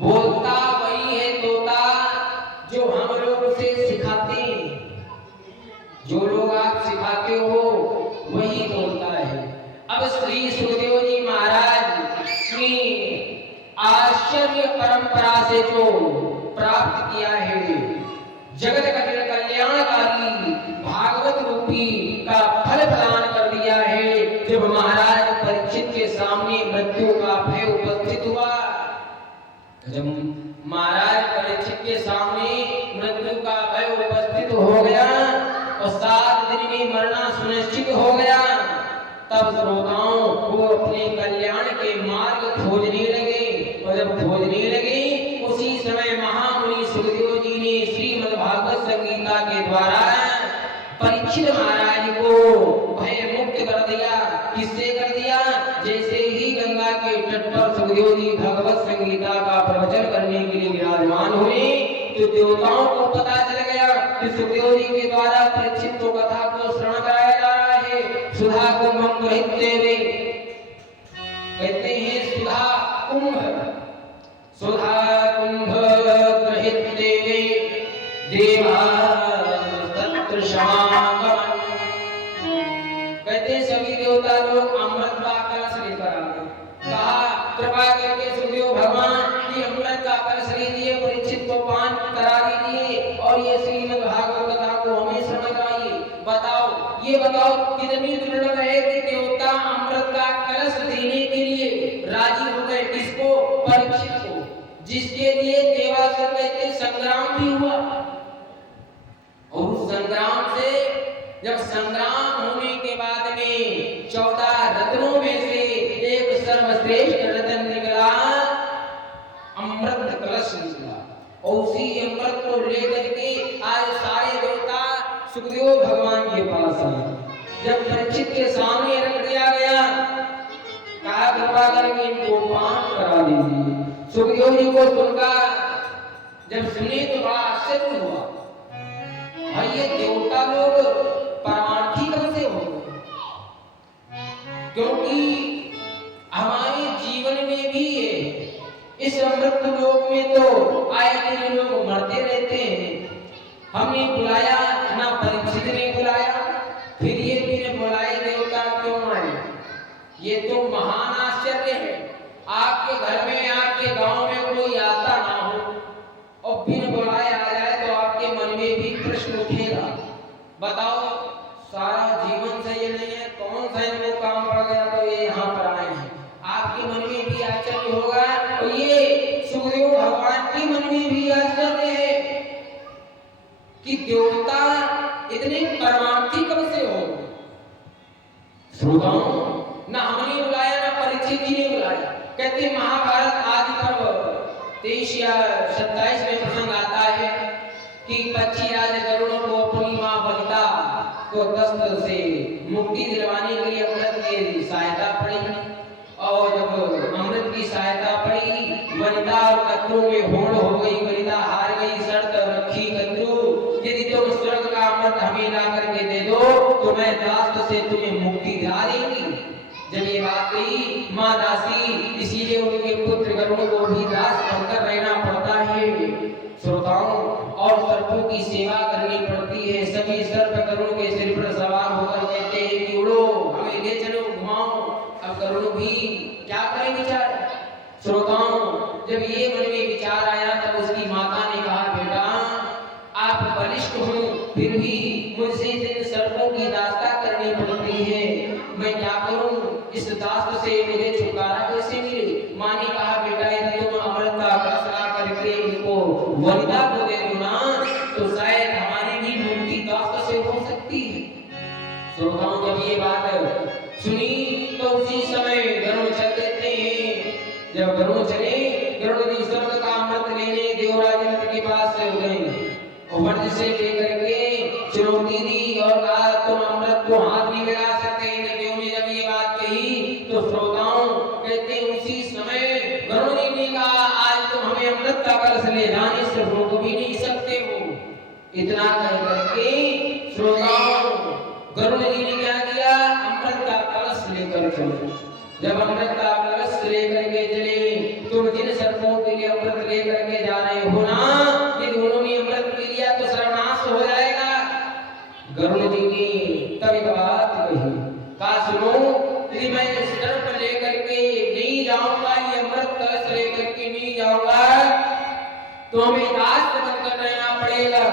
बोलता वही है तोता जो हम लोग उसे सिखाते हैं। जो लोग आप सिखाते हो वही बोलता है। अब श्री सुखदेव जी महाराज ने आश्चर्य परंपरा से जो प्राप्त किया है, जगत कल्याणकारी भागवत रूपी का फल प्रदान कर दिया है। जब महाराज परीक्षित के सामने मृत्यु का भय उपस्थित हुआ, जब महाराज परीक्षित के सामने मृत्यु का भय उपस्थित हो गया और 7 दिन में मरना सुनिश्चित हो गया, तब श्रोताओं को अपने कल्याण के मार्ग खोजने लगे। और जब खोजने लगे, उसी समय महामुनि सुखदेव जी ने श्रीमद् भागवत संगीता के द्वारा परीक्षित महाराज को भय मुक्त कर दिया। किससे कर दिया? जैसे ही गंगा के तट पर सुखदेव जी भगवत संगीता का प्रवचन करने के लिए विराजमान हुए, तो देवताओं को पता चल गया कि सुखदेव जी के द्वारा परीक्षित को कथा को श्रवण कराया जा रहा है। सुधा कुंभम ग्रहिते वे, कहते हैं सुधा कुंभ, सुधा कुंभ ग्रहिते वे देवा तत्र समागमन। कहते सभी देवता लोग अमृत का कलश लेकर आ गए। कहा कृपा करके सुखदेव भगवान ये अमृत का कलश लीजिए, परीक्षित को पान करा दीजिए और ये श्रीमद् भागवत कथा को हमें श्रवण कराइए। बताओ, ये बताओ कितनी दुर्लभ है कि देवता अमृत का कलश देने के लिए राजी हो गए। किसको? परीक्षित को, जिसके लिए देवासुर के संग्राम भी हुआ। और उस संग्राम से, जब संग्राम होने के बाद में 14 रत्नों में से एक सर्वश्रेष्ठ रत्न निकला, अमृत कलश निकला। और उसी अमृत को लेकर के आज सारे देवता सुखदेव भगवान के पास आए। जब परीक्षित के सामने रख दिया गया, कहा कृपा करके इनको पान करा दीजिए। सुखदेव जी को सुनकर जब सुने तो बड़ा आश्चर्य हुआ, भाई ये देवता लोग परमार्थी कैसे हो? क्योंकि हमारे जीवन में भी है, इस अमृत लोक में तो आए दिन लोग मरते रहते हैं। हमने बुलाया ना, परीक्षित ने बुलाया, फिर ये बिन बुलाए देवता क्यों आए? ये तो महान आश्चर्य है। आपके घर में, आपके गांव में कोई आता ना हो और बिन बुलाए आ जाए तो आपके मन में भी प्रश्न उठेगा। बताओ, सारा जीवन से ये नहीं है, कौन सा इनको काम पड़ गया तो ये यहाँ पर आए हैं। आपके मन में भी आश्चर्य होगा और ये सुखदेव भगवान के मन में भी आश्चर्य है कि देवता इतने परमार्थी कब से हो? श्रोताओं, ना हमने बुलाया ना परीक्षित जी ने बुलाया। कहते महाभारत आदि पर्व 23 या 27 में प्रसंग आता है कि पक्षीराज गरुड़ को अपनी मां वनिता को दस्त से मुक्ति दिलवाने के लिए अमृत की सहायता पड़ी। और जब अमृत की सहायता पड़ी, वनिता और कद्रू में होड़ हो गई। वनिता हार गई, शर्त रखी कद्रू, यदि तुम स्वर्ग का अमृत हमें ला करके दे दो तो मैं दास से तुम्हें मुक्ति दिला देंगी। जब ये बात कही मां दासी, इसीलिए उनके पुत्र गरुड़ को भी दास बनकर रहना पड़ता है। श्रोताओं, और सर्पों की सेवा करनी पड़ती है। सभी सर्प गरुड़ के सिर पर सवार होकर कहते हैं कि उड़ो, हमें ले चलो, घुमाओ। अब गरुड़ भी क्या करे बेचारा। श्रोताओं, जब ये मन में विचार आया तब उसकी माता ने कहा बेटा आप बलिष्ठ हो, फिर भी मुझसे इन सर्पों की दास्ता करनी पड़ती है, मैं क्या करूं? इस दास्त से मुझे छुटकारा कैसे मिले? मां ने कहा बेटा यदि तुम अमृत का कलश ला करके इनको वनिता को दे दो ना, तो शायद हमारी भी मुक्ति दास्त से हो सकती है। श्रोताओं, जब ये बात सुनी तो उसी समय गरुड़ चल देते हैं। जब गरुड़ चले, गरुड़ जी स्वर्ग का अमृत लेने देवराज इंद्र के पास गए और वज्र से लेकर के चुनौती दी और कहा तुम अमृत को हाथ नहीं लगा सकते। इन देवों ने जब ये बात कही तो श्रोताओं कहते उसी समय गरुड़ जी ने कहा आज तुम हमें अमृत का कलश ले जाने से रोक भी नहीं सकते हो। इतना कह करके श्रोताओं गरुड़ जी ने क्या किया? अमृत का कलश लेकर चले। जब अमृत का कलश लेकर के चले, तुम जिन सर्पों के लिए अमृत लेकर के जा रहे हो ना, यदि उन्होंने अमृत पी लिया तो सर्वनाश हो जाएगा। गरुड़ जी ने तब एक बात कही, कहा सुनो, यदि मैं सर्प लेकर के नहीं जाऊंगा, ये अमृत कलश लेकर के नहीं जाऊंगा, तो हमें दास बनकर रहना पड़ेगा।